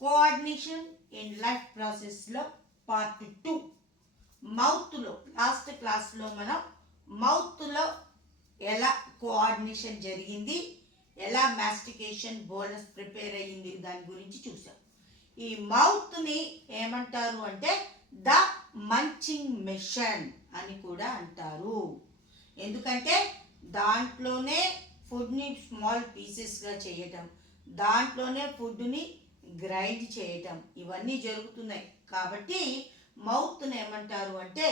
Coordination in life ప్రాసెస్లో part 2. మౌత్లో last క్లాస్లో మనం మౌత్లో ఎలా కోఆర్డినేషన్ జరిగింది, ఎలా మాస్టికేషన్ బోనస్ ప్రిపేర్ అయ్యింది దాని గురించి చూసాం. ఈ మౌత్ని ఏమంటారు అంటే ద మంచింగ్ మెషిన్ అని కూడా అంటారు. ఎందుకంటే దాంట్లోనే ఫుడ్ని స్మాల్ పీసెస్గా చేయటం, దాంట్లోనే ఫుడ్ని గ్రైండ్ చేయటం ఇవన్నీ జరుగుతున్నాయి. కాబట్టి మౌత్ని ఏమంటారు అంటే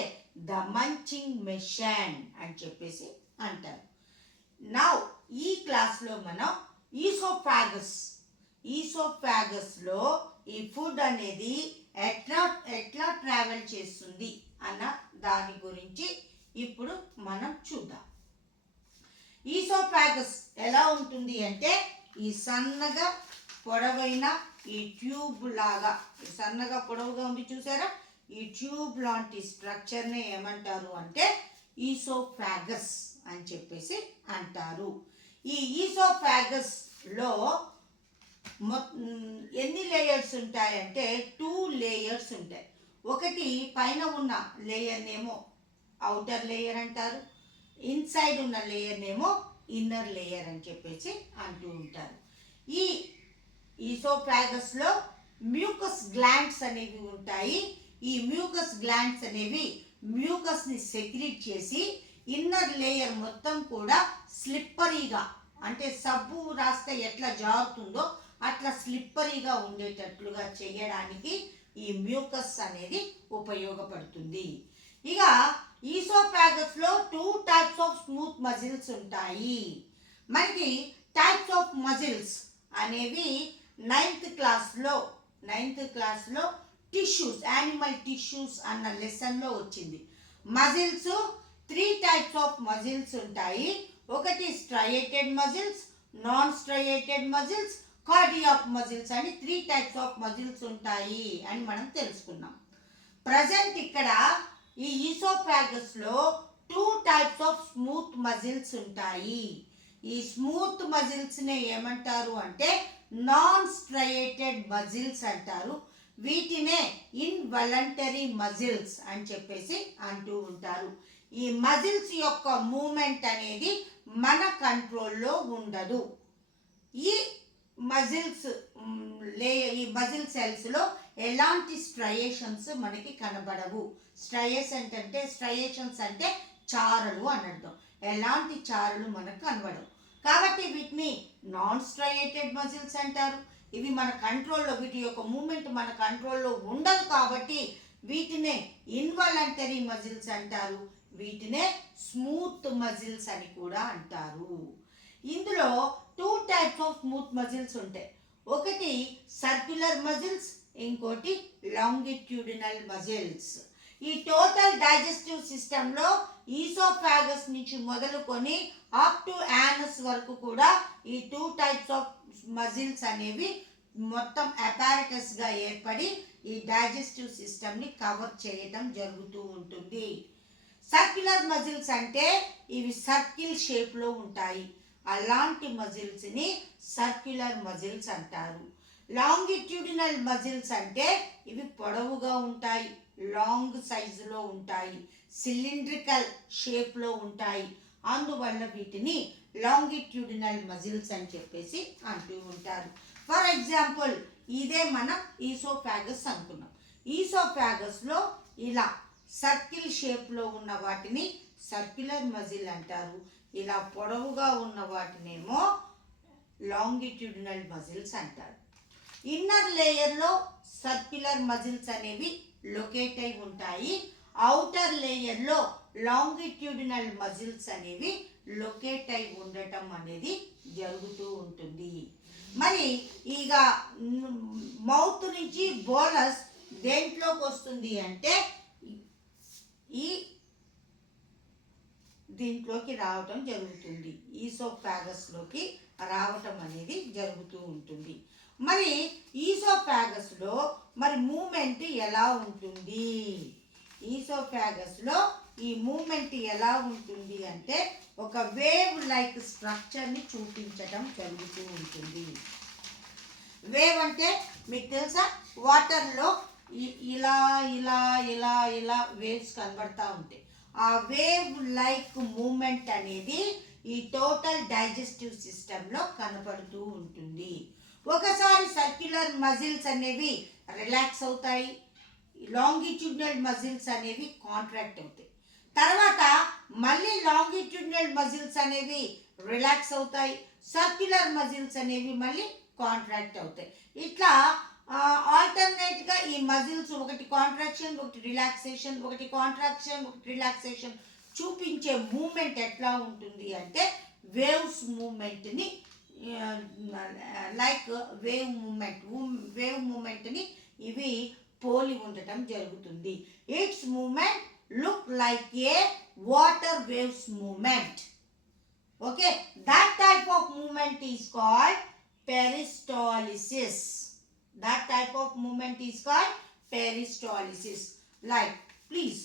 ద మంచింగ్ మెషిన్ అని చెప్పేసి అంటారు. నౌ ఈ క్లాస్లో మనం ఈసోఫాగస్లో ఈ ఫుడ్ అనేది ఎట్లా ట్రావెల్ చేస్తుంది అన్న దాని గురించి ఇప్పుడు మనం చూద్దాం. ఈసోఫాగస్ ఎలా ఉంటుంది అంటే ఈ సన్నగా పొడవైన ఈ ట్యూబ్ లాగా సన్నగా పొడవుగా ఉంది చూసారా, ఈ ట్యూబ్ లాంటి స్ట్రక్చర్ని ఏమంటారు అంటే ఈసోఫాగస్ అని చెప్పేసి అంటారు. ఈ ఈసోఫాగస్లో ఎన్ని లేయర్స్ ఉంటాయంటే 2 లేయర్స్ ఉంటాయి. ఒకటి పైన ఉన్న లేయర్నేమో అవుటర్ లేయర్ అంటారు, ఇన్సైడ్ ఉన్న లేయర్నేమో ఇన్నర్ లేయర్ అని చెప్పేసి అంటూ ఉంటారు. ఈ ఈసోఫాగస్లో మ్యూకస్ గ్లాండ్స్ అనేవి ఉంటాయి. ఈ మ్యూకస్ గ్లాండ్స్ అనేవి మ్యూకస్ని సెక్రీట్ చేసి ఇన్నర్ లేయర్ మొత్తం కూడా స్లిప్పరీగా, అంటే సబ్బు రాస్తే ఎట్లా జారుతుందో అట్లా స్లిప్పరీగా ఉండేటట్లుగా చేయడానికి ఈ మ్యూకస్ అనేది ఉపయోగపడుతుంది. ఇక ఈసోఫాగస్లో 2 టైప్స్ ఆఫ్ స్మూత్ మజిల్స్ ఉంటాయి. మనకి టైప్స్ ఆఫ్ మజిల్స్ అనేవి 9th క్లాస్లో టిష్యూస్, యానిమల్ టిష్యూస్ అన్న లెసన్లో వచ్చింది. మజిల్స్ 3 టైప్స్ ఆఫ్ మజిల్స్ ఉంటాయి. ఒకటి స్ట్రయేటెడ్ muscles, non striated muscles, cardiac muscles అని 3 టైప్స్ ఆఫ్ మజిల్స్ ఉంటాయి అని మనం తెలుసుకున్నాం. ప్రజెంట్ ఇక్కడ ఈ ఈసోఫాగస్లో 2 టైప్స్ ఆఫ్ స్మూత్ మజిల్స్ ఉంటాయి. ఈ స్మూత్ మజిల్స్నే ఏమంటారు అంటే నాన్ స్ట్రయేటెడ్ మజిల్స్ అంటారు. వీటినే ఇన్వాలంటరీ మజిల్స్ అని చెప్పేసి అంటూ ఉంటారు. ఈ మజిల్స్ యొక్క మూమెంట్ అనేది మన కంట్రోల్లో ఉండదు. ఈ మజిల్ సెల్స్లో ఎలాంటి స్ట్రయేషన్స్ మనకి కనబడవు. స్ట్రయేషన్స్ అంటే చారలు అని అర్థం. ఎలాంటి చారలు మనకు కనబడవు. కాబట్టి వీటిని నాన్ స్ట్రయేటెడ్ మజిల్స్ అంటారు. ఇవి మన కంట్రోల్లో, వీటి యొక్క మూమెంట్ మన కంట్రోల్లో ఉండదు కాబట్టి వీటినే ఇన్వాలంటరీ మజిల్స్ అంటారు. వీటినే స్మూత్ మజిల్స్ అని కూడా అంటారు. ఇందులో 2 టైప్స్ ఆఫ్ స్మూత్ మజిల్స్ ఉంటాయి. ఒకటి సర్క్యులర్ మజిల్స్, ఇంకోటి లాంగిట్యూడినల్ మజిల్స్. ఈ టోటల్ డైజెస్టివ్ సిస్టంలో ఈసోఫాగస్ నుంచి మొదలుకొని అప్ టు యానస్ వరకు కూడా ఈ 2 టైప్స్ ఆఫ్ మజిల్స్ అనేవి మొత్తం అపారటస్గా ఏర్పడి ఈ డైజెస్టివ్ సిస్టమ్ని కవర్ చేయటం జరుగుతూ ఉంటుంది. సర్క్యులర్ మజిల్స్ అంటే ఇవి సర్కిల్ షేప్లో ఉంటాయి. అలాంటి మజిల్స్ని సర్క్యులర్ మజిల్స్ అంటారు. లాంగిట్యూడినల్ మజిల్స్ అంటే ఇవి పొడవుగా ఉంటాయి, లాంగ్ సైజులో ఉంటాయి, సిలిండ్రికల్ షేప్లో ఉంటాయి. అందువల్ల వీటిని లాంగిట్యూడినల్ మజిల్స్ అని చెప్పేసి అంటూ ఉంటారు. ఫర్ ఎగ్జాంపుల్ ఇదే మనం ఈసోఫాగస్ అనుకున్నాం. ఈసోఫాగస్లో ఇలా సర్కిల్ షేప్లో ఉన్న వాటిని సర్క్యులర్ మజిల్ అంటారు. ఇలా పొడవుగా ఉన్న వాటినేమో లాంగిట్యూడినల్ మజిల్స్ అంటారు. ఇన్నర్ లేయర్లో సర్క్యులర్ మజిల్స్ అనేవి లొకేట్ అయి ఉంటాయి. అవుటర్ లేయర్లో లాంగిట్యూడినల్ మజిల్స్ అనేవి లొకేట్ అయి ఉండటం అనేది జరుగుతూ ఉంటుంది. మరి ఇక మౌత్ నుంచి బోనస్ దేంట్లోకి వస్తుంది అంటే దీంట్లోకి రావటం జరుగుతుంది. ఈసోఫాగస్లోకి రావటం అనేది జరుగుతూ ఉంటుంది. మరి ఈసోఫాగస్లో మరి మూమెంట్ ఎలా ఉంటుంది? ఈసోఫాగస్లో ఈ మూమెంట్ ఎలా ఉంటుంది అంటే ఒక వేవ్ లైక్ స్ట్రక్చర్ని చూపించటం జరుగుతూ ఉంటుంది. వేవ్ అంటే మీకు తెలుసా వాటర్లో ఇలా ఇలా ఇలా ఇలా వేవ్స్ కనబడతా ఉంటాయి. ఆ వేవ్ లైక్ మూమెంట్ అనేది ఈ టోటల్ డైజెస్టివ్ సిస్టంలో కనపడుతూ ఉంటుంది. ఒకసారి సర్క్యులర్ మజిల్స్ అనేవి రిలాక్స్ అవుతాయి, లాంగిట్యూడినల్ మజిల్స్ అనేవి కాంట్రాక్ట్ అవుతాయి. తర్వాత మళ్ళీ లాంగిట్యూడినల్ మజిల్స్ అనేవి రిలాక్స్ అవుతాయి, సర్క్యులర్ మజిల్స్ అనేవి మళ్ళీ కాంట్రాక్ట్ అవుతాయి. ఇట్లా ఆల్టర్నేట్గా ఈ మజిల్స్ ఒకటి కాంట్రాక్షన్ ఒకటి రిలాక్సేషన్, ఒకటి కాంట్రాక్షన్ ఒకటి రిలాక్సేషన్ చూపించే మూమెంట్ ఎట్లా ఉంటుంది అంటే వేవ్స్ మూమెంట్ని లైక్ వేవ్ మూమెంట్ని ఇవి పోలి ఉండటం జరుగుతుంది. It's movement look like a water waves movement. Okay, that type of movement is called peristalsis. That type of movement is called peristalsis. Like, please,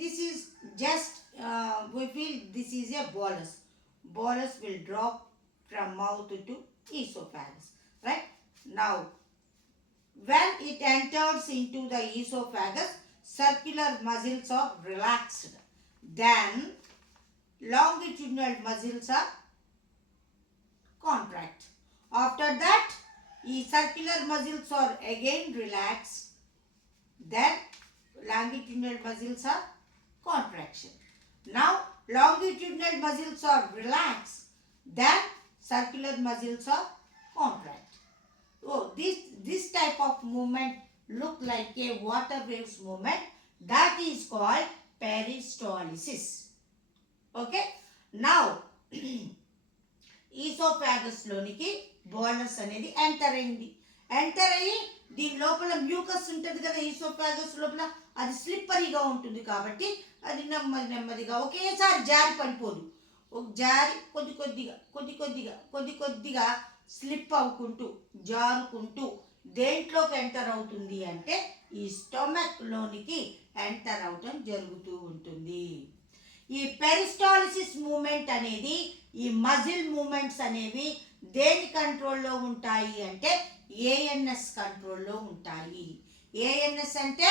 this is just we feel this is a bolus. Bolus will drop from mouth to esophagus, right? Now when it enters into the esophagus, circular muscles are relaxed, then longitudinal muscles are contract. After that, circular muscles are again relaxed, then longitudinal muscles are contraction. Now longitudinal muscles are relaxed, then circular muscles are contract. Oh, this type of movement look like a water waves movement, that is called peristalsis. Okay, now oesophagus లోనికి bolus అనేది enter అయ్యి దీని లోపల mucus ఉంటుంది కదా, oesophagus లోపల అది స్లిప్పరీగా ఉంటుంది కాబట్టి అది నెమ్మదిగా ఒకేసారి జారి పడిపోదు. జారి కొద్ది కొద్దిగా స్లిప్ అవ్వుకుంటూ జారుకుంటూ దేంట్లోకి ఎంటర్ అవుతుంది అంటే ఈ స్టొమక్ లోనికి ఎంటర్ అవటం జరుగుతూ ఉంటుంది. ఈ పెరిస్టాలిసిస్ మూమెంట్ అనేది, ఈ మజిల్ మూమెంట్స్ అనేవి దేని కంట్రోల్లో ఉంటాయి అంటే ఏఎన్ఎస్ కంట్రోల్లో ఉంటాయి. ఏఎన్ఎస్ అంటే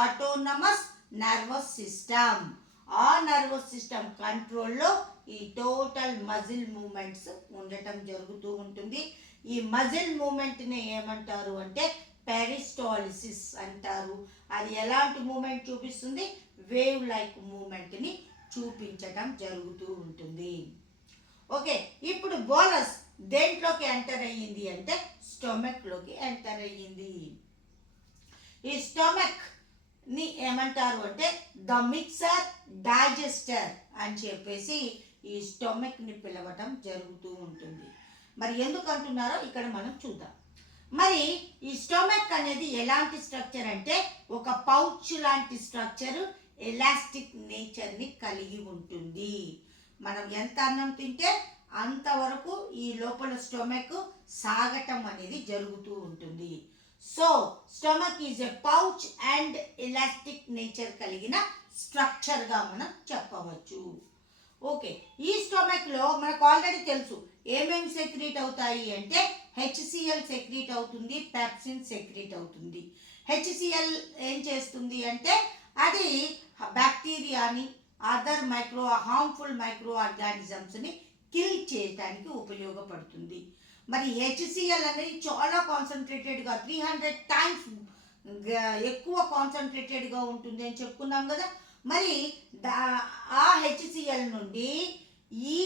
ఆటోనమస్ నర్వస్ సిస్టమ్. ఆ నర్వస్ సిస్టమ్ కంట్రోల్లో ఈ టోటల్ మజిల్ మూమెంట్స్ ఉండటం జరుగుతూ ఉంటుంది. ఈ మజిల్ మూమెంట్ని ఏమంటారు అంటే పెరిస్టాలిసిస్ అంటారు. అది ఎలాంటి మూమెంట్ చూపిస్తుంది? వేవ్ లైక్ మూమెంట్ని చూపించటం జరుగుతూ ఉంటుంది. ఓకే, ఇప్పుడు బోలస్ దేంట్లోకి ఎంటర్ అయ్యింది అంటే స్టొమక్లోకి ఎంటర్ అయ్యింది. ఈ స్టొమక్ ని ఏమంటారు అంటే ద మిక్సర్ డైజెస్టర్ అని చెప్పేసి ఈ స్టొమక్ ని పిలవటం జరుగుతూ ఉంటుంది. మరి ఎందుకు అంటున్నారో ఇక్కడ మనం చూద్దాం. మరి ఈ స్టొమక్ అనేది ఎలాంటి స్ట్రక్చర్ అంటే ఒక పౌచ్ లాంటి స్ట్రక్చర్, ఎలాస్టిక్ నేచర్ని కలిగి ఉంటుంది. మనం ఎంత అన్నం తింటే అంతవరకు ఈ లోపల స్టొమక్ సాగటం అనేది జరుగుతూ ఉంటుంది. So stomach is a pouch and elastic nature కలిగిన స్ట్రక్చర్గా మనం చెప్పవచ్చు. ఓకే, ఈ స్టొమక్లో మనకు ఆల్రెడీ తెలుసు ఏమేమి సెక్రీట్ అవుతాయి అంటే హెచ్సిఎల్ సెక్రీట్ అవుతుంది, పెప్సిన్ సెక్రీట్ అవుతుంది. హెచ్సిఎల్ ఏం చేస్తుంది అంటే అది బ్యాక్టీరియాని, అదర్ హార్మ్ఫుల్ మైక్రో ఆర్గానిజమ్స్ని కిల్ చేయడానికి ఉపయోగపడుతుంది. మరి హెచ్సిఎల్ అనేది చాలా కాన్సన్ట్రేటెడ్గా 300 times ఎక్కువ కాన్సన్ట్రేటెడ్గా ఉంటుంది అని చెప్పుకున్నాం కదా. మరి ఆ హెచ్సిఎల్ నుండి ఈ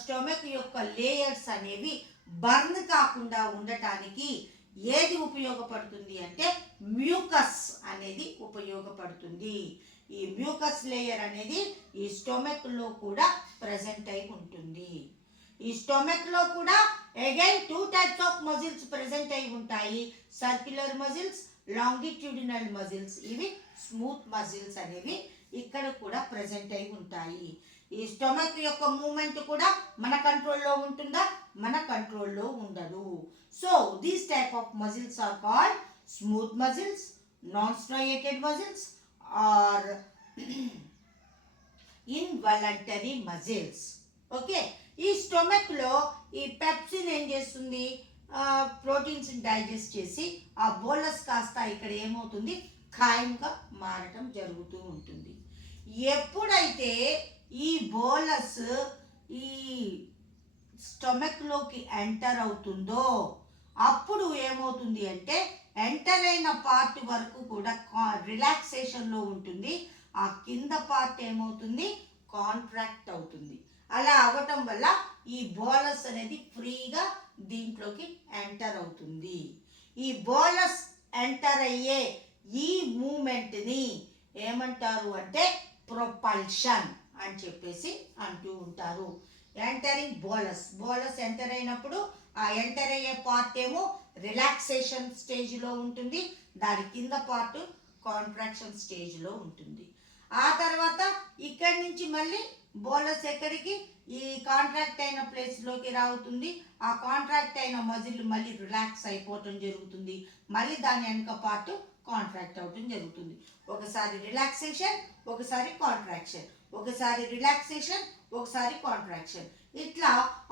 స్టొమక్ యొక్క లేయర్స్ అనేవి బర్న్ కాకుండా ఉండటానికి ఏది ఉపయోగపడుతుంది అంటే మ్యూకస్ అనేది ఉపయోగపడుతుంది. ఈ మ్యూకస్ లేయర్ అనేది ఈ స్టొమక్లో కూడా ప్రెజెంట్ అయి ఉంటుంది. ఈ స్టొమక్లో కూడా again 2 types of muscles present అయి ఉంటాయి. Circular muscles, longitudinal muscles. ఇవి స్మూత్ మజిల్స్ అనేవి ఇక్కడ కూడా ప్రెజెంట్ అయి ఉంటాయి. ఈ స్టొమక్ యొక్క మూమెంట్ కూడా మన కంట్రోల్లో ఉంటుందా? మన కంట్రోల్లో ఉండదు. So these type of muscles are called smooth muscles, non striated muscles are involuntary muscles. Okay, ఈ స్టొమక్లో ఈ పెప్సిన్ ఏం చేస్తుంది? ప్రోటీన్స్ డైజెస్ట్ చేసి ఆ బోలస్ కాస్త ఇక్కడ ఏమవుతుంది, ఖాయంగా మారటం జరుగుతూ ఉంటుంది. ఎప్పుడైతే ఈ బోలస్ ఈ స్టొమక్లోకి ఎంటర్ అవుతుందో అప్పుడు ఏమవుతుంది అంటే ఎంటర్ అయిన పార్ట్ వరకు కూడా రిలాక్సేషన్లో ఉంటుంది. ఆ కింద పార్ట్ ఏమవుతుంది, కాంట్రాక్ట్ అవుతుంది. అలా అవ్వటం వల్ల ఈ బోలస్ అనేది ఫ్రీగా దీంట్లోకి ఎంటర్ అవుతుంది. ఈ బోలస్ ఎంటర్ అయ్యే ఈ మూమెంట్ని ఏమంటారు అంటే ప్రొపల్షన్ అని చెప్పేసి అంటూ ఉంటారు. ఎంటరింగ్ బోలస్ ఎంటర్ అయినప్పుడు ఆ ఎంటర్ అయ్యే పార్ట్ ఏమో రిలాక్సేషన్ స్టేజ్లో ఉంటుంది, దాని కింద పార్ట్ కాంట్రాక్షన్ స్టేజ్లో ఉంటుంది. ఆ తర్వాత ఇక్కడి నుంచి మళ్ళీ బోలస్ ఎక్కడికి, ఈ కాంట్రాక్ట్ అయిన ప్లేస్లోకి రావుతుంది. ఆ కాంట్రాక్ట్ అయిన మజిల్ మళ్ళీ రిలాక్స్ అయిపోవటం జరుగుతుంది. మళ్ళీ దాని వెనక పార్ట్ కాంట్రాక్ట్ అవటం జరుగుతుంది. ఒకసారి రిలాక్సేషన్, ఒకసారి కాంట్రాక్షన్, ఒకసారి రిలాక్సేషన్, ఒకసారి కాంట్రాక్షన్. ఇట్లా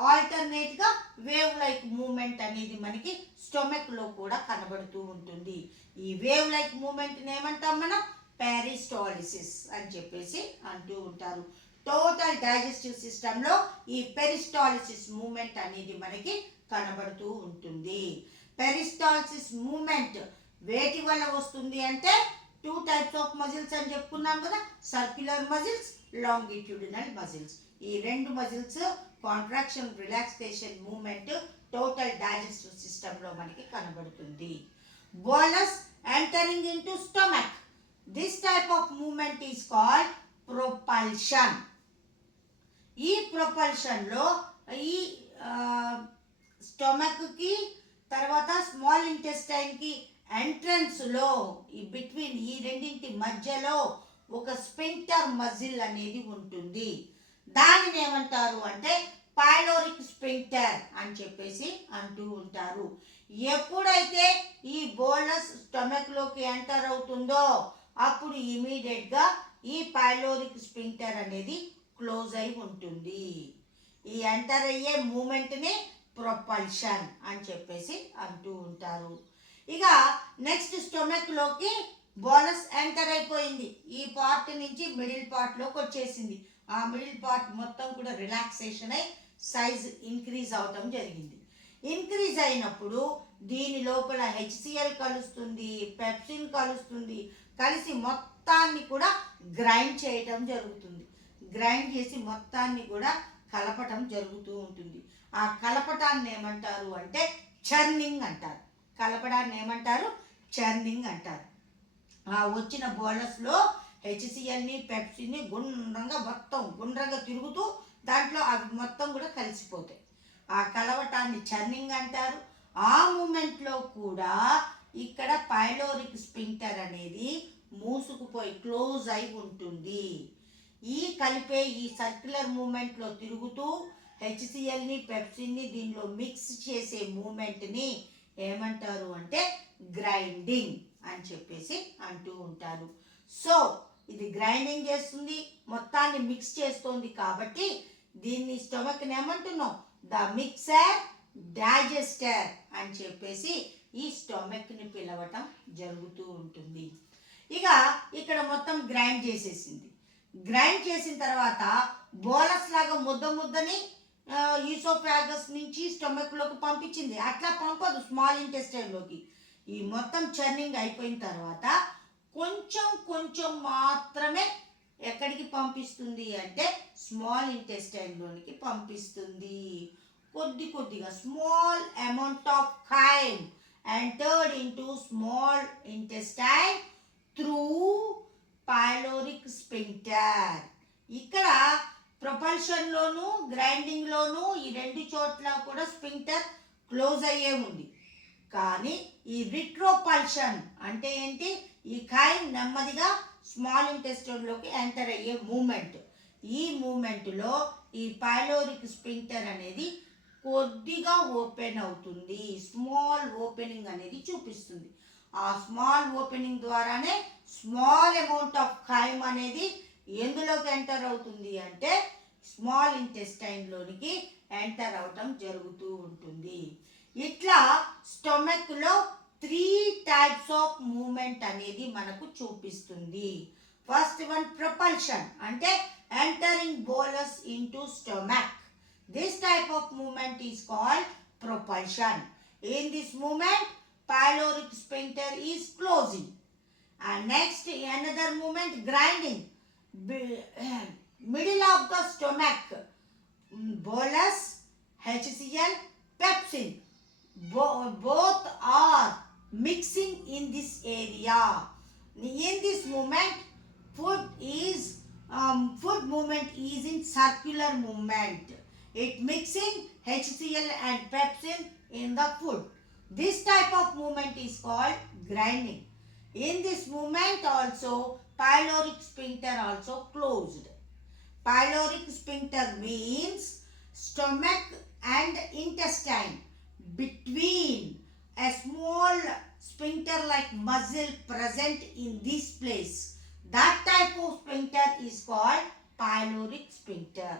ఆల్టర్నేట్గా వేవ్ లైక్ మూమెంట్ అనేది మనకి స్టొమక్లో కూడా కనబడుతూ ఉంటుంది. ఈ వేవ్ లైక్ మూమెంట్ని ఏమంటాం మనం, పెరిస్టాలిసిస్ అని చెప్పేసి అంటూ ఉంటారు. టోటల్ డైజెస్టివ్ సిస్టంలో ఈ పెరిస్టాలిసిస్ మూమెంట్ అనేది మనకి కనబడుతూ ఉంటుంది. పెరిస్టాలిసిస్ మూమెంట్ వేటి వల్ల వస్తుంది అంటే 2 types ఆఫ్ మజిల్స్ అని చెప్పుకున్నాం కదా, సర్క్యులర్ మజిల్స్, లాంగిట్యూడినల్ మజిల్స్. ఈ 2 muscles contraction, relaxation movement total digestive సిస్టంలో మనకి కనబడుతుంది. Bolus entering into stomach, this type of movement is called propulsion. ఈ ప్రొపల్షన్లో ఈ స్టొమక్కి తర్వాత స్మాల్ ఇంటెస్టైన్కి ఎంట్రన్స్లో ఈ బిట్వీన్ ఈ రెండింటి మధ్యలో ఒక స్పింక్టర్ మజిల్ అనేది ఉంటుంది. దానిని ఏమంటారు అంటే పైలోరిక్ స్పింక్టర్ అని చెప్పేసి అంటూ ఉంటారు. ఎప్పుడైతే ఈ బోలస్ స్టొమక్లోకి ఎంటర్ అవుతుందో అప్పుడు ఇమీడియట్గా ఈ పైలోరిక్ స్పింక్టర్ అనేది క్లోజ్ అయి ఉంటుంది. ఈ ఎంటర్ అయ్యే మూమెంట్ని ప్రొపల్షన్ అని చెప్పేసి అంటూ ఉంటారు. ఇక నెక్స్ట్ స్టొమక్లోకి బోలస్ ఎంటర్ అయిపోయింది. ఈ పార్ట్ నుంచి మిడిల్ పార్ట్లోకి వచ్చేసింది. ఆ మిడిల్ పార్ట్ మొత్తం కూడా రిలాక్సేషన్ అయి సైజ్ ఇంక్రీజ్ అవటం జరిగింది. ఇంక్రీజ్ అయినప్పుడు దీని లోపల HCl కలుస్తుంది, పెప్సిన్ కలుస్తుంది, కలిసి మొత్తాన్ని కూడా గ్రైండ్ చేయటం జరుగుతుంది. గ్రైండ్ చేసి మొత్తాన్ని కూడా కలపటం జరుగుతూ ఉంటుంది. ఆ కలపటాన్ని ఏమంటారు అంటే చర్నింగ్ అంటారు. కలపడాన్ని ఏమంటారు, చర్నింగ్ అంటారు. ఆ వచ్చిన బోలస్లో HClని పెప్సిన్ని గుండ్రంగా తిరుగుతూ దాంట్లో అవి మొత్తం కూడా కలిసిపోతాయి. ఆ కలవటాన్ని చర్నింగ్ అంటారు. ఆ మూమెంట్లో కూడా ఇక్కడ పైలోరిక్ స్పింక్టర్ అనేది మూసుకుపోయి క్లోజ్ అయి ఉంటుంది. ఈ కలిపే ఈ సర్క్యులర్ మూమెంట్లో తిరుగుతూ HClని పెప్సిన్ని దీనిలో మిక్స్ చేసే మూమెంట్ని ఏమంటారు అంటే గ్రైండింగ్ అని చెప్పేసి అంటూ ఉంటారు. సో ఇది గ్రైండింగ్ చేస్తుంది, మొత్తాన్ని మిక్స్ చేస్తుంది కాబట్టి దీన్ని స్టొమక్ని ఏమంటున్నాం, ద మిక్సర్ డైజెస్టర్ అని చెప్పేసి ఈ స్టొమక్ని పిలవటం జరుగుతూ ఉంటుంది. ఇక ఇక్కడ మొత్తం గ్రైండ్ చేసేసింది. గ్రైండ్ చేసిన తర్వాత బోలస్ లాగా ముద్దని ఈసోఫాగస్ నుంచి స్టొమక్లోకి పంపించింది. అట్లా పంపదు స్మాల్ ఇంటెస్టైన్లోకి. ఈ మొత్తం చర్నింగ్ అయిపోయిన తర్వాత కొంచెం మాత్రమే ఎక్కడికి పంపిస్తుంది అంటే స్మాల్ ఇంటెస్టైన్లోనికి పంపిస్తుంది. కొద్దిగా small amount of ఖైమ్ entered into small intestine through pyloric sphincter. ఇక్కడ ప్రొపల్షన్లోను గ్రైండింగ్లోను ఈ 2 చోట్ల కూడా స్పింక్టర్ క్లోజ్ అయ్యే ఉంది. కానీ ఈ రిట్రోపల్షన్ అంటే ఏంటి, ఈ ఖైమ్ నెమ్మదిగా స్మాల్ ఇంటెస్టైన్లోకి ఎంటర్ అయ్యే మూమెంట్. ఈ మూమెంట్లో ఈ పైలోరిక్ స్పింక్టర్ అనేది కొద్దిగా ఓపెన్ అవుతుంది. స్మాల్ ఓపెనింగ్ అనేది చూపిస్తుంది. ఆ స్మాల్ ఓపెనింగ్ ద్వారానే స్మాల్ అమౌంట్ ఆఫ్ ఖైమ్ అనేది ఎందులోకి ఎంటర్ అవుతుంది అంటే స్మాల్ ఇంటెస్టైన్లోనికి ఎంటర్ అవటం జరుగుతూ ఉంటుంది. ఇట్లా స్టొమక్లో 3 టైప్స్ ఆఫ్ మూమెంట్ అనేది మనకు చూపిస్తుంది. ఫస్ట్ వన్ ప్రొపల్షన్, అంటే entering bolus into stomach. This type of movement is called propulsion. In this movement, pyloric sphincter is closing. And next, another movement, grinding. Middle of the stomach, bolus, HCl, pepsin. Both are mixing in this area. In this movement, food movement is in circular movement. It mixing HCl and pepsin in the food. This type of movement is called grinding. In this movement also, pyloric sphincter also closed. Pyloric sphincter means stomach and intestine. Between a small sphincter like muscle present in this place. That type of sphincter is called pyloric sphincter.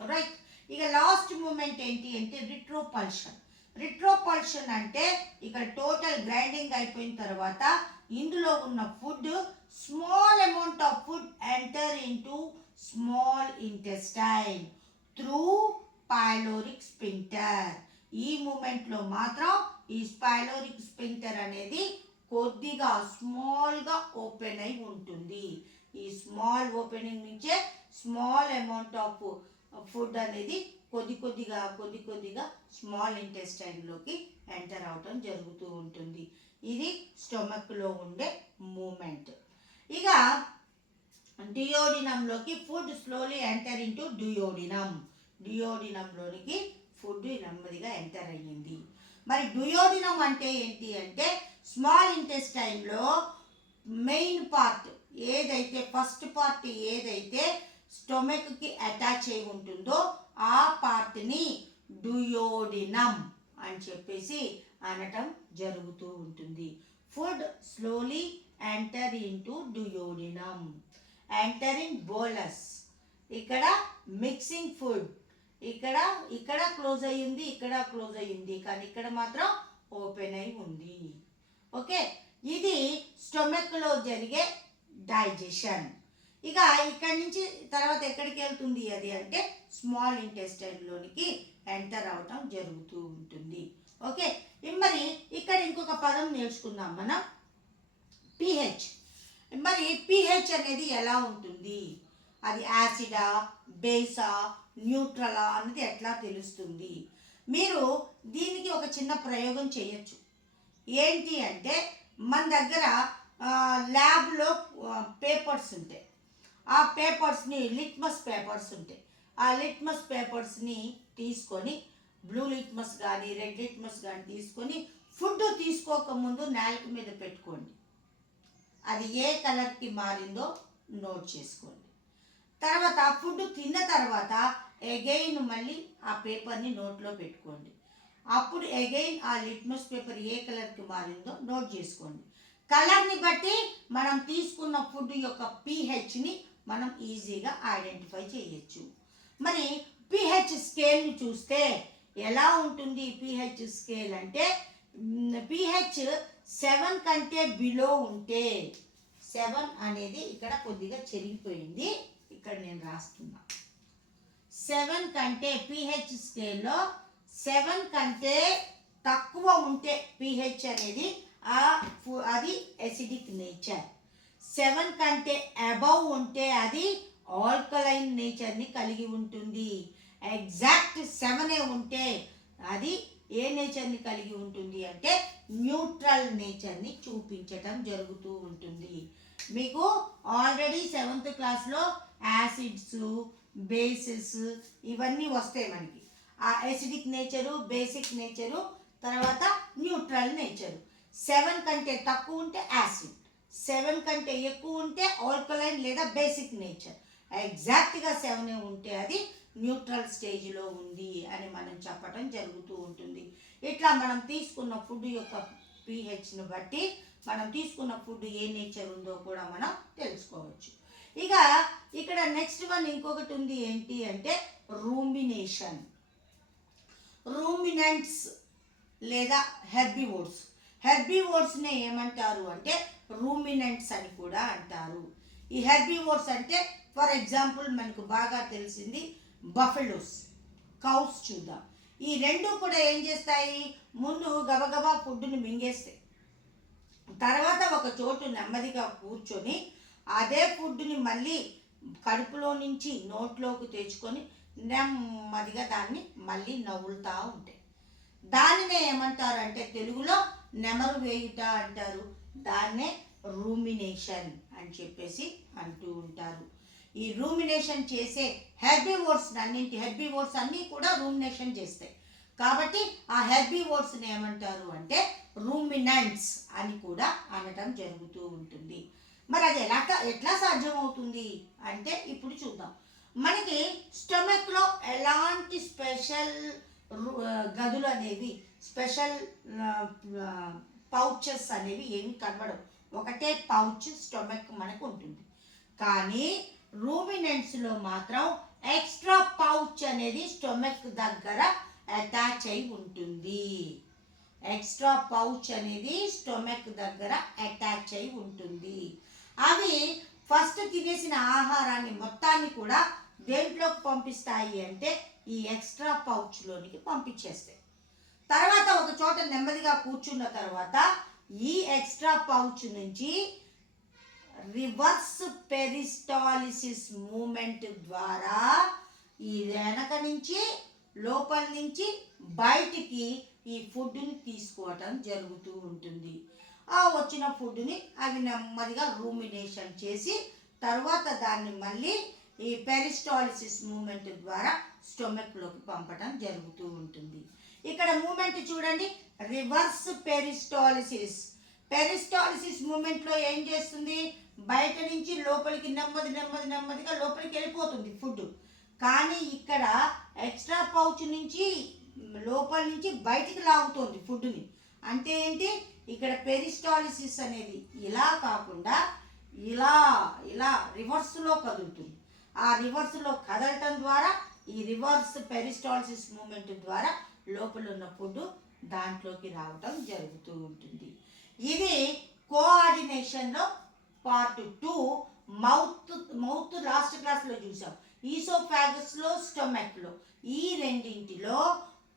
Alright. ఇక last moment ఏంటి అంటే రిట్రోపల్షన్. రిట్రోపల్షన్ అంటే ఇక్కడ total grinding అయిపోయిన తర్వాత ఇందులో ఉన్న food, small amount of food enter into small intestine through pyloric sphincter. ఈ మూమెంట్లో మాత్రం ఈ పైలోరిక్ స్పింక్టర్ అనేది కొద్దిగా స్మాల్గా ఓపెన్ అయి ఉంటుంది. ఈ స్మాల్ ఓపెనింగ్ నుంచే స్మాల్ అమౌంట్ ఆఫ్ ఫుడ్ అనేది కొద్ది కొద్దిగా స్మాల్ ఇంటెస్టైన్లోకి ఎంటర్ అవటం జరుగుతూ ఉంటుంది. ఇది స్టొమక్లో ఉండే మూమెంట్. ఇక డియోడినంలోకి ఫుడ్ స్లోలీ ఎంటర్ ఇంటూ డియోడినంలోనికి ఫుడ్ నెమ్మదిగా ఎంటర్ అయ్యింది. మరి డియోడినం అంటే ఏంటి అంటే స్మాల్ ఇంటెస్టైన్లో మెయిన్ పార్ట్ ఏదైతే, ఫస్ట్ పార్ట్ ఏదైతే స్టొమక్కి అటాచ్ అయి ఉంటుందో ఆ పార్ట్ని డుయోడినం అని చెప్పేసి అనటం జరుగుతూ ఉంటుంది. Food slowly enter into duodenum. Entering bolus, ఇక్కడ మిక్సింగ్ ఫుడ్, ఇక్కడ క్లోజ్ అయ్యింది, ఇక్కడ క్లోజ్ అయ్యింది, కానీ ఇక్కడ మాత్రం ఓపెన్ అయి ఉంది. ఓకే, ఇది స్టొమక్లో జరిగే డైజెషన్. ఇక ఇక్కడి నుంచి తర్వాత ఎక్కడికి వెళ్తుంది అది అంటే స్మాల్ ఇంటెస్టైన్లోనికి ఎంటర్ అవటం జరుగుతూ ఉంటుంది. ఓకే, మరి ఇక్కడ ఇంకొక పదం నేర్చుకుందాం మనం, పిహెచ్. మరి పిహెచ్ అనేది ఎలా ఉంటుంది, అది యాసిడా, బేసా, న్యూట్రలా అన్నది ఎట్లా తెలుస్తుంది? మీరు దీనికి ఒక చిన్న ప్రయోగం చేయొచ్చు. ఏంటి అంటే మన దగ్గర ల్యాబ్లో పేపర్స్ ఉంటాయి. ఆ పేపర్స్ని లిట్మస్ పేపర్స్ ఉంటాయి. ఆ లిట్మస్ పేపర్స్ని తీసుకొని, బ్లూ లిట్మస్ కానీ రెడ్ లిట్మస్ కానీ తీసుకొని ఫుడ్ తీసుకోకముందు నేలకు మీద పెట్టుకోండి. అది ఏ కలర్కి మారిందో నోట్ చేసుకోండి. తర్వాత ఫుడ్ తిన్న తర్వాత అగైన్ మళ్ళీ ఆ పేపర్ని నోట్లో పెట్టుకోండి. అప్పుడు అగైన్ ఆ లిట్మస్ పేపర్ ఏ కలర్కి మారిందో నోట్ చేసుకోండి. కలర్ని బట్టి మనం తీసుకున్న ఫుడ్ యొక్క పిహెచ్ని మనం ఈజీగా ఐడెంటిఫై చేయొచ్చు. మరి పిహెచ్ స్కేల్ని చూస్తే ఎలా ఉంటుంది? పిహెచ్ స్కేల్ అంటే పిహెచ్ 7 కంటే బిలో ఉంటే, 7 అనేది ఇక్కడ కొద్దిగా చెరిగిపోయింది, ఇక్కడ నేను రాస్తున్నా. 7 కంటే పిహెచ్ స్కేల్లో 7 కంటే తక్కువ ఉంటే పిహెచ్ అనేది అది ఎసిడిక్ నేచర్. 7 కంటే అబవ్ ఉంటే అది ఆల్కలైన్ నేచర్ని కలిగి ఉంటుంది. ఎగ్జాక్ట్ 7 ఉంటే అది ఏ నేచర్ని కలిగి ఉంటుంది అంటే న్యూట్రల్ నేచర్ని చూపించటం జరుగుతూ ఉంటుంది. మీకు ఆల్రెడీ 7th క్లాస్లో యాసిడ్స్, బేసెస్ ఇవన్నీ వస్తాయి మనకి. ఆ ఎసిడిక్ నేచరు, బేసిక్ నేచరు, తర్వాత న్యూట్రల్ నేచరు. 7 కంటే తక్కువ ఉంటే యాసిడ్, 7 కంటే ఎక్కువ ఉంటే ఆల్కలైన్ లేదా బేసిక్ నేచర్. ఎగ్జాక్ట్గా 7 ఉంటే అది న్యూట్రల్ స్టేజ్లో ఉంది అని మనం చెప్పడం జరుగుతూ ఉంటుంది. ఇట్లా మనం తీసుకున్న ఫుడ్ యొక్క పిహెచ్ను బట్టి మనం తీసుకున్న ఫుడ్ ఏ నేచర్ ఉందో కూడా మనం తెలుసుకోవచ్చు. ఇక ఇక్కడ నెక్స్ట్ వన్ ఇంకొకటి ఉంది, ఏంటి అంటే రూమినేషన్. రూమినెంట్స్ లేదా హెర్బివోర్స్. హెర్బివోర్స్ని ఏమంటారు అంటే రూమినెంట్స్ అని కూడా అంటారు. ఈ హెర్బివోర్స్ అంటే ఫర్ ఎగ్జాంపుల్ మనకు బాగా తెలిసింది బఫెలోస్, కౌస్ చూద్దాం. ఈ రెండు కూడా ఏం చేస్తాయి, ముందు గబగబా ఫుడ్ని మింగేస్తాయి, తర్వాత ఒక చోటు నెమ్మదిగా కూర్చొని అదే ఫుడ్ని మళ్ళీ కడుపులో నుంచి నోట్లోకి తెచ్చుకొని నెమ్మదిగా దాన్ని మళ్ళీ నవ్వులుతూ ఉంటాయి. దానినే ఏమంటారు అంటే తెలుగులో నెమరు వేయుట అంటారు. దాన్నే రూమినేషన్ అని చెప్పేసి అంటూ ఉంటారు. ఈ రూమినేషన్ చేసే హెర్బివోర్స్ అన్నీ కూడా రూమినేషన్ చేస్తాయి. కాబట్టి ఆ హెర్బివోర్స్ని ఏమంటారు అంటే రూమినెంట్స్ అని కూడా అనటం జరుగుతూ ఉంటుంది. మరి అది ఎట్లా సాధ్యమవుతుంది అంటే ఇప్పుడు చూద్దాం. మనకి స్టమక్లో ఎలాంటి స్పెషల్ గదులు అనేవి, స్పెషల్ పౌచెస్ అనేవి ఏమి కనబడవు. ఒకటే పౌచ్ స్టమక్ మనకు ఉంటుంది. కానీ రూమినెంట్స్లో మాత్రం ఎక్స్ట్రా పౌచ్ అనేది స్టమక్ దగ్గర అటాచ్ అయి ఉంటుంది. ఎక్స్ట్రా పౌచ్ అనేది స్టమక్ దగ్గర అటాచ్ అయి ఉంటుంది. అవి ఫస్ట్ తినేసిన ఆహారాన్ని మొత్తాన్ని కూడా దేంట్లోకి పంపిస్తాయి అంటే ఈ ఎక్స్ట్రా పౌచ్లోనికి పంపించేస్తాయి. తర్వాత ఒక చోట నెమ్మదిగా కూర్చున్న తర్వాత ఈ ఎక్స్ట్రా పౌచ్ నుంచి రివర్స్ పెరిస్టాలిసిస్ మూమెంట్ ద్వారా ఈ వెనక నుంచి లోపల నుంచి బయటికి ఈ ఫుడ్ని తీసుకోవటం జరుగుతూ ఉంటుంది. ఆ వచ్చిన ఫుడ్ని అవి నెమ్మదిగా రూమినేషన్ చేసి తర్వాత దాన్ని మళ్ళీ ఈ పెరిస్టాలిసిస్ మూమెంట్ ద్వారా స్టొమక్లోకి పంపడం జరుగుతూ ఉంటుంది. ఇక్కడ మూమెంట్ చూడండి, రివర్స్ పెరిస్టాలిసిస్ మూమెంట్లో ఏం చేస్తుంది, బయట నుంచి లోపలికి నెమ్మదిగా లోపలికి వెళ్ళిపోతుంది ఫుడ్. కానీ ఇక్కడ ఎక్స్ట్రా పౌచ్ నుంచి లోపల నుంచి బయటికి లాగుతుంది ఫుడ్ని. అంటే ఏంటి, ఇక్కడ పెరిస్టాలిసిస్ అనేది ఇలా కాకుండా ఇలా రివర్స్లో కదులుతుంది. ఆ రివర్స్లో కదలటం ద్వారా ఈ రివర్స్ పెరిస్టాలిసిస్ మూమెంట్ ద్వారా లోపల ఉన్న ఫుడ్ దాంట్లోకి రావటం జరుగుతూ ఉంటుంది. ఇది కోఆర్డినేషన్లో పార్ట్ 2. మౌత్ లాస్ట్ క్లాస్లో చూసాం. ఈసోఫాగస్లో, స్టొమక్లో ఈ రెండింటిలో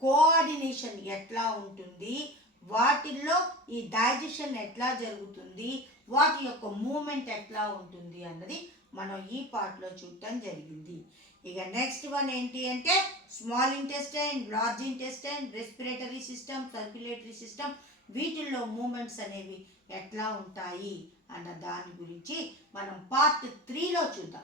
కోఆర్డినేషన్ ఎట్లా ఉంటుంది, వాటిల్లో ఈ డైజెషన్ ఎట్లా జరుగుతుంది, వాటి యొక్క మూమెంట్ ఎట్లా ఉంటుంది అన్నది మనం ఈ పార్ట్లో చూడటం జరిగింది. ఇక నెక్స్ట్ వన్ ఏంటి అంటే small intestine, large intestine, respiratory system, circulatory system, వీటిల్లో మూమెంట్స్ అనేవి ఎట్లా ఉంటాయి అన్న దాని గురించి మనం పార్ట్ 3లో చూద్దాం.